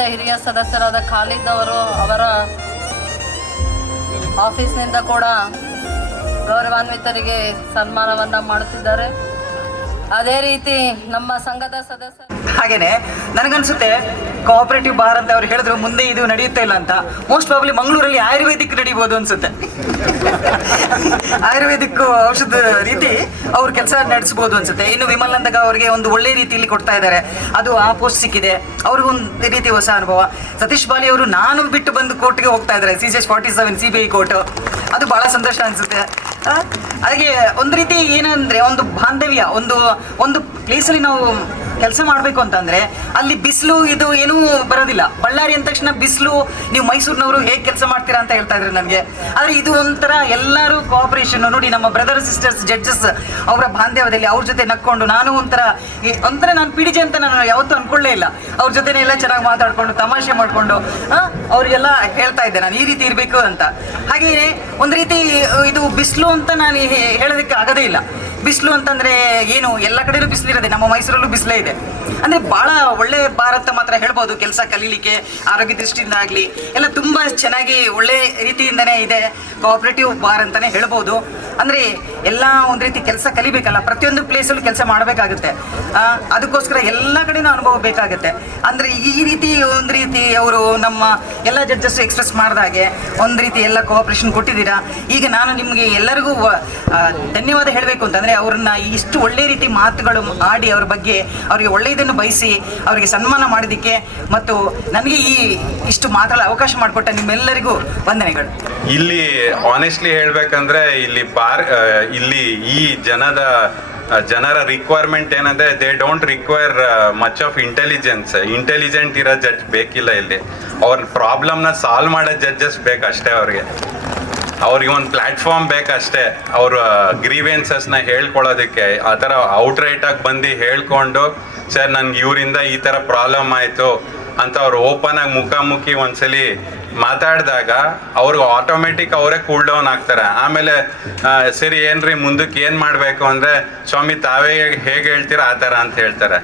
ಸಂಘದ ಹಿರಿಯ ಸದಸ್ಯರಾದ ಖಾಲಿದ್ ಅವರು ಅವರ ಆಫೀಸ್ನಿಂದ ಕೂಡ ಗೌರವಾನ್ವಿತರಿಗೆ ಸನ್ಮಾನವನ್ನು ಮಾಡುತ್ತಿದ್ದಾರೆ. ಅದೇ ರೀತಿ ನಮ್ಮ ಸಂಘದ ಸದಸ್ಯ ಹಾಗೇನೆ ನನಗನ್ಸುತ್ತೆ ಕೋಆಪರೇಟಿವ್ ಬಾರ್ ಅಂತ ಅವ್ರು ಹೇಳಿದ್ರು ಮುಂದೆ ಇದು ನಡೆಯುತ್ತೆ ಇಲ್ಲ ಅಂತ. ಮೋಸ್ಟ್ ಪ್ರಾಬ್ಲಿ ಮಂಗಳೂರಲ್ಲಿ ಆಯುರ್ವೇದಿಕ್ ನಡೀಬೋದು ಅನ್ಸುತ್ತೆ. ಆಯುರ್ವೇದಿಕ್ ಔಷಧ ರೀತಿ ಅವ್ರು ಕೆಲಸ ನಡೆಸ್ಬೋದು ಅನ್ಸುತ್ತೆ. ಇನ್ನು ವಿಮಲ್ ನಂದಗ ಅವರಿಗೆ ಒಂದು ಒಳ್ಳೆ ರೀತಿಯಲ್ಲಿ ಕೊಡ್ತಾ ಇದ್ದಾರೆ, ಅದು ಆ ಪೋಸ್ಟ್ ಸಿಕ್ಕಿದೆ, ಅವ್ರಿಗೊಂದು ರೀತಿ ಹೊಸ ಅನುಭವ. ಸತೀಶ್ ಬಾಲಿ ಅವರು ನಾನು ಬಿಟ್ಟು ಬಂದು ಕೋರ್ಟ್ಗೆ ಹೋಗ್ತಾ ಇದ್ದಾರೆ, CJ47 CBI ಕೋರ್ಟ್, ಅದು ಬಹಳ ಸಂತೋಷ ಅನ್ಸುತ್ತೆ. ಹಾಗೆ ಒಂದು ರೀತಿ ಏನಂದ್ರೆ ಒಂದು ಬಾಂಧವ್ಯ, ಒಂದು ಪ್ಲೇಸಲ್ಲಿ ನಾವು ಕೆಲಸ ಮಾಡಬೇಕು ಅಂತಂದರೆ ಅಲ್ಲಿ ಬಿಸಿಲು ಇದು ಏನೂ ಬರೋದಿಲ್ಲ. ಬಳ್ಳಾರಿ ಅಂದ ತಕ್ಷಣ ಬಿಸಿಲು, ನೀವು ಮೈಸೂರಿನವರು ಹೇಗೆ ಕೆಲಸ ಮಾಡ್ತೀರಾ ಅಂತ ಹೇಳ್ತಾ ಇದ್ರು ನನಗೆ. ಆದರೆ ಇದು ಒಂಥರ ಎಲ್ಲರೂ ಕೋಆಪರೇಷನ್ ನೋಡಿ, ನಮ್ಮ ಬ್ರದರ್ ಸಿಸ್ಟರ್ಸ್ ಜಡ್ಜಸ್ ಅವರ ಬಾಂಧವ್ಯದಲ್ಲಿ ಅವ್ರ ಜೊತೆ ನಕ್ಕೊಂಡು ನಾನು ಒಂಥರ ನಾನು PDJ ಅಂತ ನಾನು ಯಾವತ್ತೂ ಅಂದ್ಕೊಳ್ಳೇ ಇಲ್ಲ. ಅವ್ರ ಜೊತೆನೇ ಎಲ್ಲ ಚೆನ್ನಾಗಿ ಮಾತಾಡಿಕೊಂಡು ತಮಾಷೆ ಮಾಡಿಕೊಂಡು ಅವರಿಗೆಲ್ಲ ಹೇಳ್ತಾ ಇದ್ದೆ ನಾನು ಈ ರೀತಿ ಇರಬೇಕು ಅಂತ. ಹಾಗೆಯೇ ಒಂದು ರೀತಿ ಇದು ಬಿಸಿಲು ಅಂತ ನಾನು ಹೇಳೋದಕ್ಕೆ ಆಗೋದೇ ಇಲ್ಲ. ಬಿಸಿಲು ಅಂತಂದರೆ ಏನು, ಎಲ್ಲ ಕಡೆಯೂ ಬಿಸಿಲಿರೋದೆ, ನಮ್ಮ ಮೈಸೂರಲ್ಲೂ ಬಿಸಿಲೇ ಇದೆ. ಅಂದರೆ ಭಾಳ ಒಳ್ಳೆ ಭಾರತ ಮಾತ್ರ ಹೇಳ್ಬೋದು. ಕೆಲಸ ಕಲೀಲಿಕ್ಕೆ ಆರೋಗ್ಯ ದೃಷ್ಟಿಯಿಂದ ಆಗಲಿ ಎಲ್ಲ ತುಂಬ ಚೆನ್ನಾಗಿ ಒಳ್ಳೆ ರೀತಿಯಿಂದನೇ ಇದೆ ಕೋಆಪರೇಟಿವ್ ಬಾರ್ ಅಂತಲೇ ಹೇಳ್ಬೋದು. ಅಂದರೆ ಎಲ್ಲ ಒಂದು ರೀತಿ ಕೆಲಸ ಕಲಿಬೇಕಲ್ಲ, ಪ್ರತಿಯೊಂದು ಪ್ಲೇಸಲ್ಲೂ ಕೆಲಸ ಮಾಡಬೇಕಾಗುತ್ತೆ. ಅದಕ್ಕೋಸ್ಕರ ಎಲ್ಲ ಕಡೆಯೂ ಅನುಭವ ಬೇಕಾಗುತ್ತೆ. ಅಂದರೆ ಈ ರೀತಿ ಒಂದು ರೀತಿ ಅವರು ನಮ್ಮ ಎಲ್ಲ ಜಡ್ಜಸ್ ಎಕ್ಸ್ಪ್ರೆಸ್ ಮಾಡಿದಾಗೆ ಒಂದು ರೀತಿ ಎಲ್ಲ ಕೋಆಪರೇಷನ್ ಕೊಟ್ಟಿದ್ದೀರಾ. ಈಗ ನಾನು ನಿಮಗೆ ಎಲ್ಲರಿಗೂ ಧನ್ಯವಾದ ಹೇಳಬೇಕು ಅಂತಂದರೆ ಅವ್ರನ್ನ ಇಷ್ಟು ಒಳ್ಳೆ ರೀತಿ ಮಾತುಗಳು ಆಡಿ ಅವ್ರ ಬಗ್ಗೆ ಅವರಿಗೆ ಒಳ್ಳೆಯದನ್ನು ಬಯಸಿ ಅವರಿಗೆ ಸನ್ಮಾನ ಮಾಡೋದಕ್ಕೆ ಮತ್ತು ನನಗೆ ಇಷ್ಟು ಮಾತಾಡೋ ಅವಕಾಶ ಮಾಡಿಕೊಟ್ಟ ನಿಮ್ಮೆಲ್ಲರಿಗೂ ವಂದನೆಗಳು. ಇಲ್ಲಿ ಆನೆಸ್ಟ್ಲಿ ಹೇಳ್ಬೇಕಂದ್ರೆ ಇಲ್ಲಿ ಈ ಜನರ ರಿಕ್ವೈರ್ಮೆಂಟ್ ಏನಂದ್ರೆ they don't require much of intelligent ಇರೋ ಜಡ್ಜ್ ಬೇಕಿಲ್ಲ. ಇಲ್ಲಿ ಅವ್ರ ಪ್ರಾಬ್ಲಮ್ನ ಸಾಲ್ವ್ ಮಾಡೋ ಜಡ್ಜಸ್ ಬೇಕಷ್ಟೇ. ಅವ್ರಿಗೆ ಒಂದು ಪ್ಲ್ಯಾಟ್ಫಾರ್ಮ್ ಬೇಕಷ್ಟೇ. ಅವ್ರ ಗ್ರೀವೆನ್ಸಸ್ನ ಹೇಳ್ಕೊಳ್ಳೋದಕ್ಕೆ ಆ ಥರ ಔಟ್ರೈಟಾಗಿ ಬಂದು ಹೇಳ್ಕೊಂಡು ಸರ್ ನನಗೆ ಇವರಿಂದ ಈ ಥರ ಪ್ರಾಬ್ಲಮ್ ಆಯಿತು ಅಂತ ಅವ್ರು ಓಪನಾಗಿ ಮುಖಾಮುಖಿ ಒಂದ್ಸಲಿ ಮಾತಾಡಿದಾಗ ಅವ್ರಿಗೆ ಆಟೋಮೆಟಿಕ್ ಅವರೇ ಕೂಲ್ ಡೌನ್ ಆಗ್ತಾರೆ. ಆಮೇಲೆ ಸರಿ ಏನ್ರಿ ಮುಂದಕ್ಕೆ ಏನು ಮಾಡಬೇಕು ಅಂದರೆ ಸ್ವಾಮಿ ತಾವೇ ಹೇಗೆ ಹೇಳ್ತೀರ ಆ ಥರ ಅಂತ ಹೇಳ್ತಾರೆ.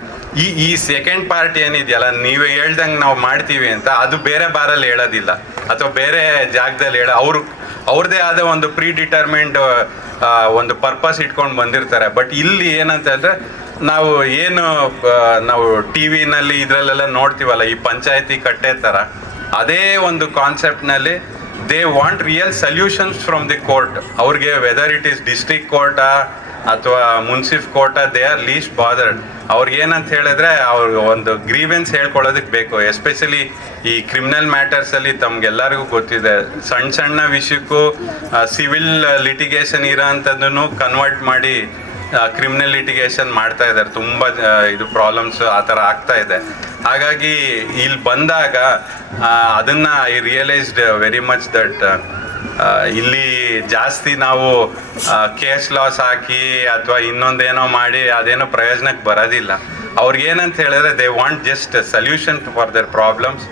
ಈ ಸೆಕೆಂಡ್ ಪಾರ್ಟ್ ಏನಿದೆಯಲ್ಲ, ನೀವು ಹೇಳ್ದಂಗೆ ನಾವು ಮಾಡ್ತೀವಿ ಅಂತ, ಅದು ಬೇರೆ ಬಾರಲ್ಲಿ ಹೇಳೋದಿಲ್ಲ ಅಥವಾ ಬೇರೆ ಜಾಗದಲ್ಲಿ ಅವ್ರದ್ದೇ ಆದ ಒಂದು ಪ್ರೀ ಡಿಟರ್ಮಿಂಡ್ ಒಂದು ಪರ್ಪಸ್ ಇಟ್ಕೊಂಡು ಬಂದಿರ್ತಾರೆ. ಬಟ್ ಇಲ್ಲಿ ಏನಂತಂದರೆ ನಾವು TV-ನಲ್ಲಿ ಇದರಲ್ಲೆಲ್ಲ ನೋಡ್ತೀವಲ್ಲ, ಈ ಪಂಚಾಯತಿ ಕಟ್ಟೆ ಥರ ಅದೇ ಒಂದು ಕಾನ್ಸೆಪ್ಟ್ನಲ್ಲಿ they want real solutions from the court. ಅವ್ರಿಗೆ ವೆದರ್ ಇಟ್ ಈಸ್ ಡಿಸ್ಟ್ರಿಕ್ಟ್ ಕೋರ್ಟಾ ಅಥವಾ ಮುನ್ಸಿಫ್ ಕೋರ್ಟಾ, ದೇ ಆರ್ ಲೀಸ್ಟ್ ಬಾದರ್ಡ್. ಅವ್ರಿಗೇನಂತ ಹೇಳಿದ್ರೆ ಅವ್ರಿಗೆ ಒಂದು ಗ್ರೀವೆನ್ಸ್ ಹೇಳ್ಕೊಳ್ಳೋದಕ್ಕೆ ಬೇಕು. ಎಸ್ಪೆಷಲಿ ಈ ಕ್ರಿಮಿನಲ್ ಮ್ಯಾಟರ್ಸಲ್ಲಿ ತಮ್ಗೆಲ್ಲರಿಗೂ ಗೊತ್ತಿದೆ, ಸಣ್ಣ ವಿಷಯಕ್ಕೂ ಸಿವಿಲ್ ಲಿಟಿಗೇಷನ್ ಇರೋ ಅಂಥದ್ದನ್ನು ಕನ್ವರ್ಟ್ ಮಾಡಿ ಕ್ರಿಮಿನಲ್ ಲಿಟಿಗೇಷನ್ ಮಾಡ್ತಾ ಇದ್ದಾರೆ. ತುಂಬ ಇದು ಪ್ರಾಬ್ಲಮ್ಸ್ ಆ ಥರ ಆಗ್ತಾ ಇದೆ. ಹಾಗಾಗಿ ಇಲ್ಲಿ ಬಂದಾಗ ಅದನ್ನು I realised very much that ಇಲ್ಲಿ ಜಾಸ್ತಿ ನಾವು ಕೇಸ್ ಲಾಸ್ ಹಾಕಿ ಅಥವಾ ಇನ್ನೊಂದೇನೋ ಮಾಡಿ ಅದೇನೋ ಪ್ರಯೋಜನಕ್ಕೆ ಬರೋದಿಲ್ಲ. ಅವ್ರಿಗೇನಂತ ಹೇಳಿದ್ರೆ they want just solution for there problems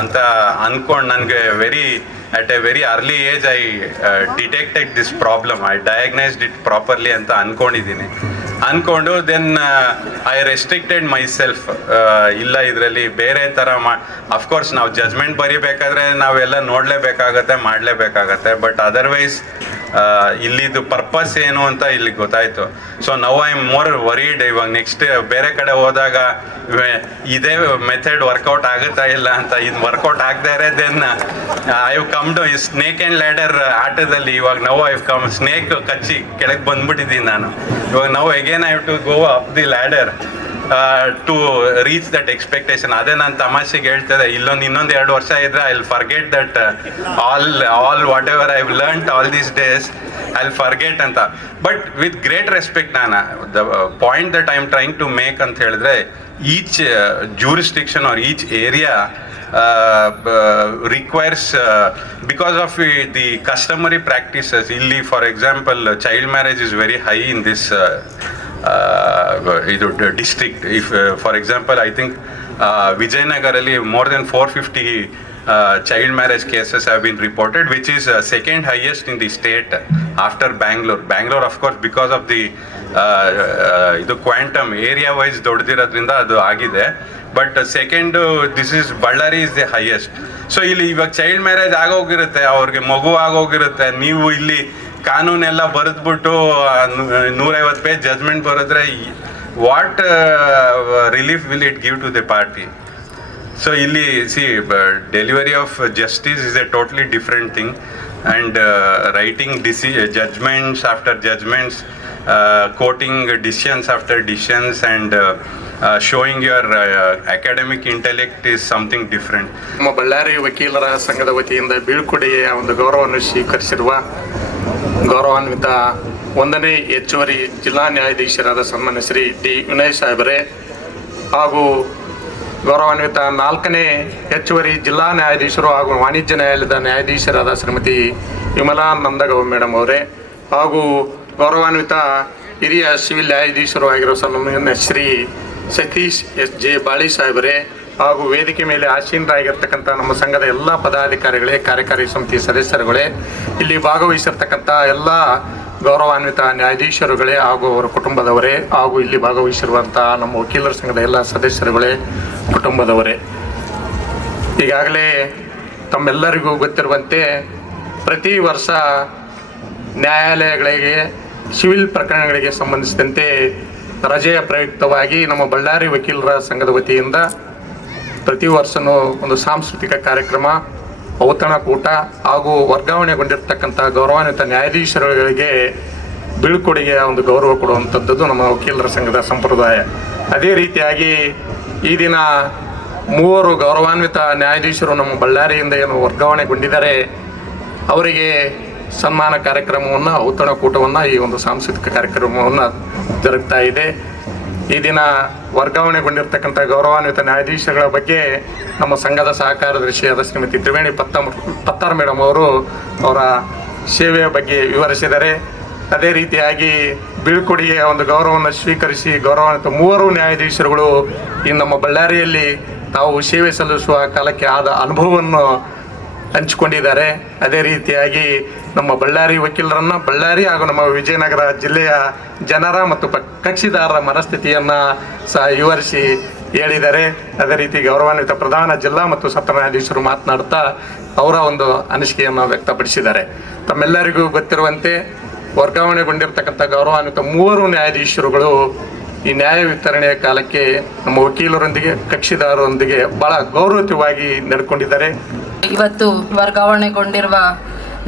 ಅಂತ ಅಂದ್ಕೊಂಡು ನನಗೆ at a very early age I detected this problem. I diagnosed it properly ಅಂತ ಅಂದ್ಕೊಂಡು then I restricted myself. ಇಲ್ಲ ಇದರಲ್ಲಿ ಬೇರೆ ಥರ ಅಫ್ಕೋರ್ಸ್ ನಾವು ಜಜ್ಮೆಂಟ್ ಬರೀಬೇಕಾದ್ರೆ ನಾವೆಲ್ಲ ನೋಡಲೇಬೇಕಾಗತ್ತೆ, ಮಾಡಲೇಬೇಕಾಗತ್ತೆ. ಬಟ್ ಅದರ್ವೈಸ್ ಇಲ್ಲಿದು ಪರ್ಪಸ್ ಏನು ಅಂತ ಇಲ್ಲಿ ಗೊತ್ತಾಯಿತು. So now I am more worried. ಇವಾಗ ನೆಕ್ಸ್ಟ್ ಬೇರೆ ಕಡೆ ಹೋದಾಗ ಇದೇ ಮೆಥಡ್ ವರ್ಕೌಟ್ ಆಗುತ್ತಾ ಇಲ್ಲ ಅಂತ, ಇದು ವರ್ಕೌಟ್ ಆಗದೇ ಇರೋ then I have come to ಈ ಸ್ನೇಕ್ ಆ್ಯಂಡ್ ಲ್ಯಾಡರ್ ಆಟದಲ್ಲಿ. ಇವಾಗ now I have come, snake ಕಚ್ಚಿ ಕೆಳಗೆ ಬಂದ್ಬಿಟ್ಟಿದ್ದೀನಿ ನಾನು. ಇವಾಗ now again I have to go up the ladder to reach that expectation. ಅದೇ ನಾನು ತಮಾಷೆಗೆ ಹೇಳ್ತದೆ, ಇನ್ನೊಂದು 2 ವರ್ಷ ಇದ್ರೆ I will forget that all whatever I have learned all these days I will forget ಅಂತ. But with great respect, the point that I am trying to make ಅಂತ ಹೇಳಿದ್ರೆ, each jurisdiction or each area requires because of the customary practices. Illi, for example, child marriage is very high in this district. If for example, I think Vijayanagaralli more than 450 child marriage cases have been reported, which is second highest in the state after Bangalore. Bangalore, of course, because of the ಇದು quantum area wise ದೊಡ್ಡದಿರೋದ್ರಿಂದ ಅದು ಆಗಿದೆ. But second Ballari is the highest. So ಇಲ್ಲಿ ಇವಾಗ child marriage ಆಗೋಗಿರುತ್ತೆ, ಅವ್ರಿಗೆ ಮಗು ಆಗೋಗಿರುತ್ತೆ. ನೀವು ಇಲ್ಲಿ ಕಾನೂನೆಲ್ಲ ಬರೆದ್ಬಿಟ್ಟು 150 ಪೇಜ್ ಜಜ್ಮೆಂಟ್ ಬರೆದ್ರೆ what relief will it give to the party? So ಇಲ್ಲಿ delivery of justice is a totally different thing. And writing judgments after judgments, quoting decisions after decisions, and showing your academic intellect is something different. ನಮ್ಮ ಬಳ್ಳಾರಿ ವಕೀಲರ ಸಂಘದ ವತಿಯಿಂದ ಬೀಳ್ಕೊಡುಗೆಯ ಒಂದು ಗೌರವವನ್ನು ಸ್ವೀಕರಿಸಿರುವ ಗೌರವಾನ್ವಿತ 1ನೇ ಹೆಚ್ಚುವರಿ ಜಿಲ್ಲಾ ನ್ಯಾಯಾಧೀಶರಾದ ಸನ್ಮಾನ್ಯ ಶ್ರೀ ಡಿ ವಿನಯ್ ಸಾಹೇಬರೇ, ಹಾಗೂ ಗೌರವಾನ್ವಿತ 4ನೇ ಹೆಚ್ಚುವರಿ ಜಿಲ್ಲಾ ನ್ಯಾಯಾಧೀಶರು ಹಾಗೂ ವಾಣಿಜ್ಯ ನ್ಯಾಯಾಲಯದ ನ್ಯಾಯಾಧೀಶರಾದ ಶ್ರೀಮತಿ ವಿಮಲಾ ನಂದಗೌಡ ಮೇಡಮ್ ಅವರೇ, ಹಾಗೂ ಗೌರವಾನ್ವಿತ ಹಿರಿಯ ಸಿವಿಲ್ ನ್ಯಾಯಾಧೀಶರು ಆಗಿರೋ ಸನ್ಮಾನ್ಯ ಶ್ರೀ ಸತೀಶ್ ಎಸ್.ಜೆ. ಬಾಳಿ ಸಾಹೇಬರೇ, ಹಾಗೂ ವೇದಿಕೆ ಮೇಲೆ ಆಸೀನರಾಗಿರ್ತಕ್ಕಂಥ ನಮ್ಮ ಸಂಘದ ಎಲ್ಲ ಪದಾಧಿಕಾರಿಗಳೇ, ಕಾರ್ಯಕಾರಿ ಸಮಿತಿ ಸದಸ್ಯರುಗಳೇ, ಇಲ್ಲಿ ಭಾಗವಹಿಸಿರ್ತಕ್ಕಂಥ ಎಲ್ಲ ಗೌರವಾನ್ವಿತ ನ್ಯಾಯಾಧೀಶರುಗಳೇ ಹಾಗೂ ಅವರ ಕುಟುಂಬದವರೇ, ಹಾಗೂ ಇಲ್ಲಿ ಭಾಗವಹಿಸಿರುವಂಥ ನಮ್ಮ ವಕೀಲರ ಸಂಘದ ಎಲ್ಲ ಸದಸ್ಯರುಗಳೇ, ಕುಟುಂಬದವರೇ, ಈಗಾಗಲೇ ತಮ್ಮೆಲ್ಲರಿಗೂ ಗೊತ್ತಿರುವಂತೆ ಪ್ರತಿ ವರ್ಷ ನ್ಯಾಯಾಲಯಗಳಿಗೆ ಸಿವಿಲ್ ಪ್ರಕರಣಗಳಿಗೆ ಸಂಬಂಧಿಸಿದಂತೆ ರಜೆಯ ಪ್ರಯುಕ್ತವಾಗಿ ನಮ್ಮ ಬಳ್ಳಾರಿ ವಕೀಲರ ಸಂಘದ ವತಿಯಿಂದ ಪ್ರತಿ ವರ್ಷವೂ ಒಂದು ಸಾಂಸ್ಕೃತಿಕ ಕಾರ್ಯಕ್ರಮ, ಔತಣಕೂಟ ಹಾಗೂ ವರ್ಗಾವಣೆಗೊಂಡಿರ್ತಕ್ಕಂಥ ಗೌರವಾನ್ವಿತ ನ್ಯಾಯಾಧೀಶರುಗಳಿಗೆ ಬೀಳ್ಕೊಡುಗೆಯ ಒಂದು ಗೌರವ ಕೊಡುವಂಥದ್ದು ನಮ್ಮ ವಕೀಲರ ಸಂಘದ ಸಂಪ್ರದಾಯ. ಅದೇ ರೀತಿಯಾಗಿ ಈ ದಿನ 3 ಗೌರವಾನ್ವಿತ ನ್ಯಾಯಾಧೀಶರು ನಮ್ಮ ಬಳ್ಳಾರಿಯಿಂದ ಏನು ವರ್ಗಾವಣೆಗೊಂಡಿದ್ದಾರೆ, ಅವರಿಗೆ ಸನ್ಮಾನ ಕಾರ್ಯಕ್ರಮವನ್ನು, ಔತಣಕೂಟವನ್ನು, ಈ ಒಂದು ಸಾಂಸ್ಕೃತಿಕ ಕಾರ್ಯಕ್ರಮವನ್ನು ಜರುಗ್ತಾ ಇದೆ. ಈ ದಿನ ವರ್ಗಾವಣೆಗೊಂಡಿರ್ತಕ್ಕಂಥ ಗೌರವಾನ್ವಿತ ನ್ಯಾಯಾಧೀಶಗಳ ಬಗ್ಗೆ ನಮ್ಮ ಸಂಘದ ಸಹಕಾರದರ್ಶಿಯಾದ ಶ್ರೀಮತಿ ತ್ರಿವೇಣಿ ಪತ್ತಾರ್ ಮೇಡಮ್ ಅವರು ಅವರ ಸೇವೆಯ ಬಗ್ಗೆ ವಿವರಿಸಿದ್ದಾರೆ. ಅದೇ ರೀತಿಯಾಗಿ ಬೀಳ್ಕೊಡುಗೆಯ ಒಂದು ಗೌರವವನ್ನು ಸ್ವೀಕರಿಸಿ ಗೌರವಾನ್ವಿತ 3 ನ್ಯಾಯಾಧೀಶರುಗಳು ಈ ನಮ್ಮ ಬಳ್ಳಾರಿಯಲ್ಲಿ ತಾವು ಸೇವೆ ಸಲ್ಲಿಸುವ ಕಾಲಕ್ಕೆ ಆದ ಅನುಭವವನ್ನು ಹಂಚಿಕೊಂಡಿದ್ದಾರೆ. ಅದೇ ರೀತಿಯಾಗಿ ನಮ್ಮ ಬಳ್ಳಾರಿ ವಕೀಲರನ್ನು, ಬಳ್ಳಾರಿ ಹಾಗೂ ನಮ್ಮ ವಿಜಯನಗರ ಜಿಲ್ಲೆಯ ಜನರ ಮತ್ತು ಕಕ್ಷಿದಾರರ ಮನಸ್ಥಿತಿಯನ್ನು ಸಹ ವಿವರಿಸಿ ಹೇಳಿದ್ದಾರೆ. ಅದೇ ರೀತಿ ಗೌರವಾನ್ವಿತ ಪ್ರಧಾನ ಜಿಲ್ಲಾ ಮತ್ತು ಸತ್ರ ನ್ಯಾಯಾಧೀಶರು ಮಾತನಾಡುತ್ತಾ ಅವರ ಒಂದು ಅನಿಸಿಕೆಯನ್ನು ವ್ಯಕ್ತಪಡಿಸಿದ್ದಾರೆ. ತಮ್ಮೆಲ್ಲರಿಗೂ ಗೊತ್ತಿರುವಂತೆ ವರ್ಗಾವಣೆಗೊಂಡಿರ್ತಕ್ಕಂಥ ಗೌರವಾನ್ವಿತ 3 ನ್ಯಾಯಾಧೀಶರುಗಳು ಈ ನ್ಯಾಯ ವಿತರಣೆಯ ಕಾಲಕ್ಕೆ ನಮ್ಮ ವಕೀಲರೊಂದಿಗೆ, ಕಕ್ಷಿದಾರರೊಂದಿಗೆ ಬಹಳ ಗೌರವಯುತವಾಗಿ ನಡ್ಕೊಂಡಿದ್ದಾರೆ. ಇವತ್ತು ವರ್ಗಾವಣೆಗೊಂಡಿರುವ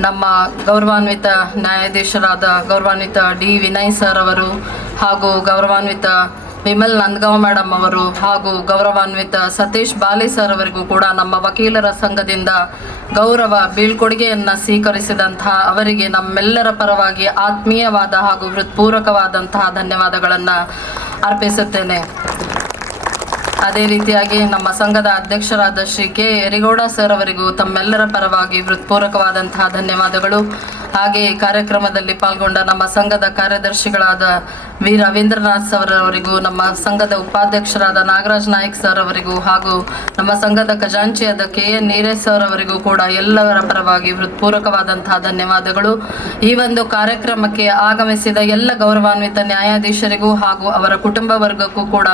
ನಮ್ಮ ಗೌರವಾನ್ವಿತ ನ್ಯಾಯಾಧೀಶರಾದ ಗೌರವಾನ್ವಿತ ಡಿ ವಿನಯ್ ಸರ್ ಅವರು, ಹಾಗೂ ಗೌರವಾನ್ವಿತ ವಿಮಲ್ ನಂದಗಾಂವ್ ಮೇಡಮ್ ಅವರು, ಹಾಗೂ ಗೌರವಾನ್ವಿತ ಸತೀಶ್ ಬಾಲಿ ಸರ್ ಅವರಿಗೂ ಕೂಡ ನಮ್ಮ ವಕೀಲರ ಸಂಘದಿಂದ ಗೌರವ ಬೀಳ್ಕೊಡುಗೆಯನ್ನು ಸ್ವೀಕರಿಸಿದಂತಹ ಅವರಿಗೆ ನಮ್ಮೆಲ್ಲರ ಪರವಾಗಿ ಆತ್ಮೀಯವಾದ ಹಾಗೂ ಹೃತ್ಪೂರ್ವಕವಾದಂತಹ ಧನ್ಯವಾದಗಳನ್ನು ಅರ್ಪಿಸುತ್ತೇನೆ. ಅದೇ ರೀತಿಯಾಗಿ ನಮ್ಮ ಸಂಘದ ಅಧ್ಯಕ್ಷರಾದ ಶ್ರೀ ಕೆ ಯರಿಗೌಡ ಸರ್ ಅವರಿಗೂ ತಮ್ಮೆಲ್ಲರ ಪರವಾಗಿ ಹೃತ್ಪೂರ್ವಕವಾದಂತಹ ಧನ್ಯವಾದಗಳು. ಹಾಗೆ ಕಾರ್ಯಕ್ರಮದಲ್ಲಿ ಪಾಲ್ಗೊಂಡ ನಮ್ಮ ಸಂಘದ ಕಾರ್ಯದರ್ಶಿಗಳಾದ ವಿ ರವೀಂದ್ರನಾಥ್ ಸರ್ ಅವರಿಗೂ, ನಮ್ಮ ಸಂಘದ ಉಪಾಧ್ಯಕ್ಷರಾದ ನಾಗರಾಜ್ ನಾಯ್ಕ್ ಸರ್ ಅವರಿಗೂ, ಹಾಗೂ ನಮ್ಮ ಸಂಘದ ಖಜಾಂಚಿಯಾದ ಕೆ ಎನ್ ನೀರೇಶ್ ಸರ್ ಅವರಿಗೂ ಕೂಡ ಎಲ್ಲರ ಪರವಾಗಿ ಹೃತ್ಪೂರ್ವಕವಾದಂತಹ ಧನ್ಯವಾದಗಳು. ಈ ಒಂದು ಕಾರ್ಯಕ್ರಮಕ್ಕೆ ಆಗಮಿಸಿದ ಎಲ್ಲ ಗೌರವಾನ್ವಿತ ನ್ಯಾಯಾಧೀಶರಿಗೂ ಹಾಗೂ ಅವರ ಕುಟುಂಬ ವರ್ಗಕ್ಕೂ ಕೂಡ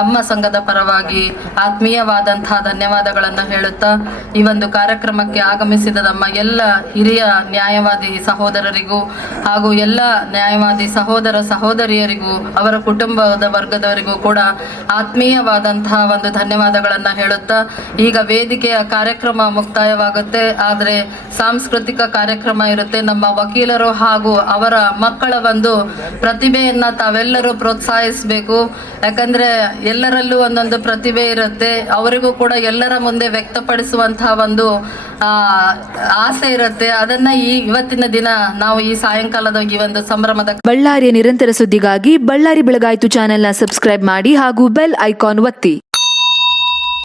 ನಮ್ಮ ಸಂಘದ ಪರವಾಗಿ ಆತ್ಮೀಯವಾದಂತಹ ಧನ್ಯವಾದಗಳನ್ನು ಹೇಳುತ್ತಾ, ಈ ಒಂದು ಕಾರ್ಯಕ್ರಮಕ್ಕೆ ಆಗಮಿಸಿದ ನಮ್ಮ ಎಲ್ಲ ಹಿರಿಯ ನ್ಯಾಯವಾದಿ ಸಹೋದರರಿಗೂ ಹಾಗೂ ಎಲ್ಲ ನ್ಯಾಯವಾದಿ ಸಹೋದರ ಸಹೋದರಿಯರಿಗೂ ಅವರ ಕುಟುಂಬದ ವರ್ಗದವರಿಗೂ ಕೂಡ ಆತ್ಮೀಯವಾದಂತಹ ಒಂದು ಧನ್ಯವಾದಗಳನ್ನು ಹೇಳುತ್ತಾ, ಈಗ ವೇದಿಕೆಯ ಕಾರ್ಯಕ್ರಮ ಮುಕ್ತಾಯವಾಗುತ್ತೆ, ಆದರೆ ಸಾಂಸ್ಕೃತಿಕ ಕಾರ್ಯಕ್ರಮ ಇರುತ್ತೆ. ನಮ್ಮ ವಕೀಲರು ಹಾಗೂ ಅವರ ಮಕ್ಕಳ ಒಂದು ಪ್ರತಿಭೆಯನ್ನು ತಾವೆಲ್ಲರೂ ಪ್ರೋತ್ಸಾಹಿಸಬೇಕು. ಯಾಕಂದರೆ ಎಲ್ಲರಲ್ಲೂ ಒಂದೊಂದು ಪ್ರತಿಭೆ ಇರುತ್ತೆ, ಅವರಿಗೂ ಕೂಡ ಎಲ್ಲರ ಮುಂದೆ ವ್ಯಕ್ತಪಡಿಸುವಂತಹ ಒಂದು ಆಸೆ ಇರುತ್ತೆ. ಅದನ್ನು ಇವತ್ತಿನ ದಿನ ನಾವು ಈ ಸಾಯಂಕಾಲದ ಈ ಒಂದು ಸಂಭ್ರಮದ ಬಳ್ಳಾರಿಯ ನಿರಂತರ ಸುದ್ದಿಗಾಗಿ ಬಳ್ಳಾರಿ ಬೆಳಗಾಯಿತು ಚಾನೆಲ್ನ ಸಬ್ಸ್ಕ್ರೈಬ್ ಮಾಡಿ ಹಾಗೂ ಬೆಲ್ ಐಕಾನ್ ಒತ್ತಿ.